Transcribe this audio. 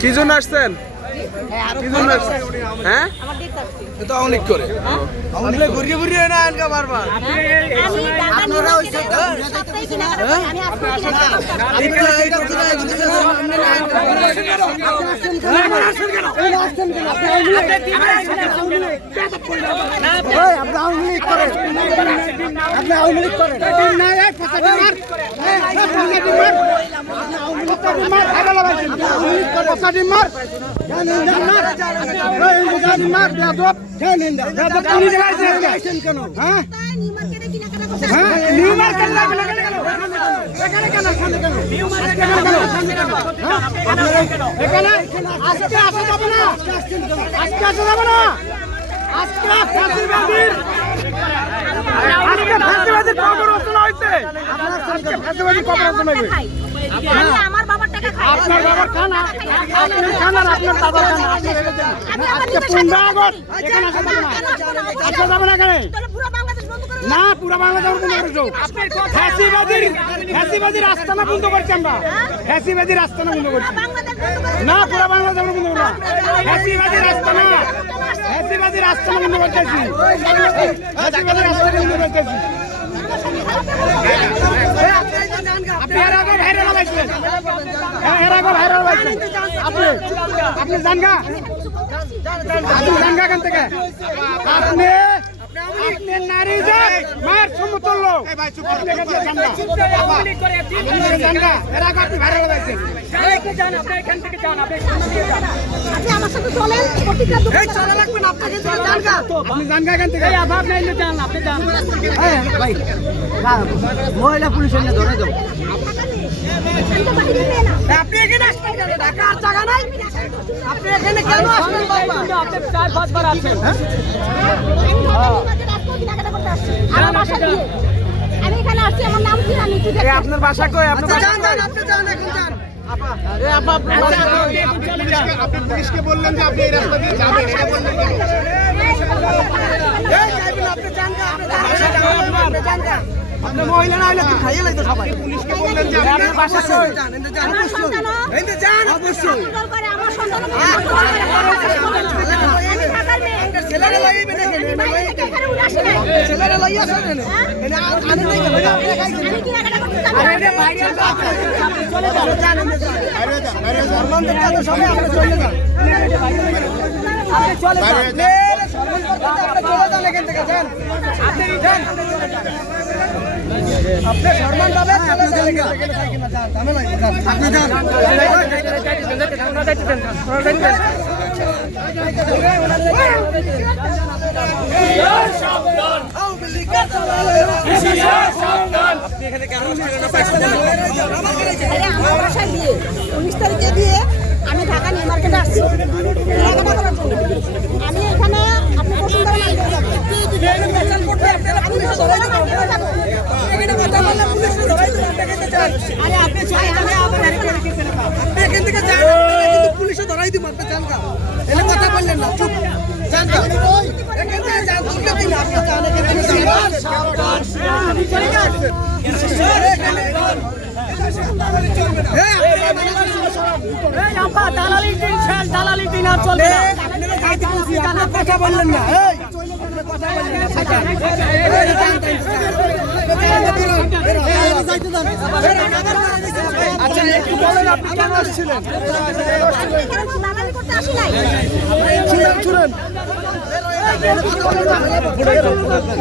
কি জন্য আসছেন কি জন্য হ্যাঁ তো অনেক করে অনেক ঘুরিয়ে ঘুরিয়ে না আনকা বারবার আপনারা হইছে সপ্তাহে কেনাকাটা করি আমি আজকে কেনাকাটা করতে আসছি। আপনি আওয়ামী লীগ করেন আপনি আওয়ামী লীগ করেন আজকে আসা যাবে না। আজকে আসা যাবে না। আজকে ফাঁসিবাদীর আজকে ফাঁসিবাদীর কবর রচনা হয়েছে আজকে ফাঁসিবাদীর কবর রচনা হয়েছে খাই। আমি আমার বাবার টাকা খাই। আপনার বাবার খানা আপনি খান আপনার দাদার খানা। আজকে পনেরো আগস্ট। এখানে আসা যাবে না। আসা যাবে না এখানে। পুরো বাংলাদেশ বন্ধ না পুরো বাংলাদেশ বন্ধ করেছ ফ্যাসিবাদীর ফ্যাসিবাদীর আস্তানা বন্ধ করছি আমরা। ফ্যাসিবাদীর আস্তানা বন্ধ করছি। বাংলাদেশ বন্ধ করে না পুরো বাংলাদেশ আমরা বন্ধ করব ফ্যাসিবাদীর আস্তানা ফ্যাসিবাদীর আস্তানা বন্ধ করতেছি ফ্যাসিবাদীর আস্তানা বন্ধ করতেছি আপনি এর আগে ভাইরাল হয়েছিলেন হ্যাঁ, এর ভাইরাল হয়েছিলেন আপনি আপনি জানগা? আপনি জানগা এখান থেকে? আপনি আপনি নারী জাত মায়ের সমতুল্য আপনি থেকে জানগা। আপনি জানগা। এর আপনি ভাইরাল হয়েছেন আপনি আমার সাথে চলেন প্রতিটা দোকানে চলা লাগবে না আপনাকে জানগা। আপনি জানগা এখান মহিলা পুলিশ ধরে দাও। আপনি এখানে আসবেন কেন ঢাকার জায়গা নাই আপনি এখানে কেন আসবেন বাবা আমি এখানে আসছি আমার নাম কি আমি আপনার বাসা কই আপনার যান যান আপনি যান এখন যান? আপনি পুলিশকে বললেন যে আপনি এই রাস্তা দিয়ে যাবেন এটা বললেন আপনি যান আপনি যান আপনি চলে যান, যান, এনে যান। বাইরে যান, বাইরে যান। সম্মান দেখতে তো সবাই আপনি চলে যান। আপনি চলে যান। নে, সম্মান করতে তো আপনি চলে যান এখান থেকে, যান। আপনি যান। আমি ঢাকা নিউ মার্কেটে আসছি কেনাকাটা করার জন্য আমি এখানে আপনি বসুন্ধরা মার্কেটে যাব আমি বসুন্ধরা মার্কেটে যাব আরে আপনি চাই আমি আমার আপনি এখান থেকে যান, আপনারা কিন্তু পুলিশে ধরাই দিব, আপনি এনে কথা বললেন না, চুপ। যান গা। এখান থেকে যান, তুলতে দিন, আপনি এখান থেকে যান। কথা বললেন না কথা বললেন না, থাকেন। এই, যান, যান, যান। বেরো, বেরো, বেরো, যাইতে দেন। বেরো, আবার বেরো, যাইতে দেন। আচ্ছা একটু বলেন আপনি কেন আসছিলেন এখানে